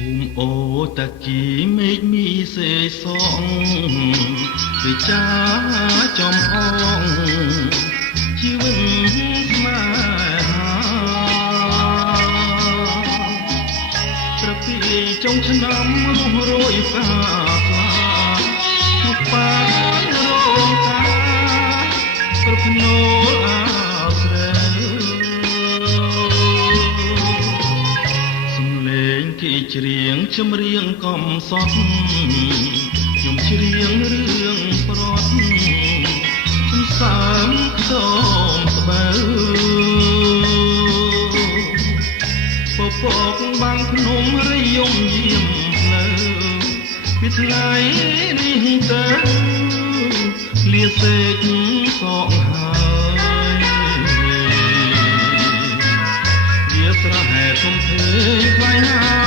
អូតាគីមេឃមីសេសងវិចាចំអងជីវិតស្នេហាប្រពីចុងឆ្នាំរស់រយកាស្លាមកប៉ារងកាប្រភ្នូលអាស្រែសំលេងគេច្រៀងចម្រៀងកំសត់ខ្ញុំច្រៀងរឿងប្រត់ខ្ញុំសើមខ្ទមស្បៅពពកបាំងភ្នំរយំយាមផ្លូវពីថ្ងៃនេះទៅលាសេកសងហើយវាស្រែធំធេងខ្លាយណា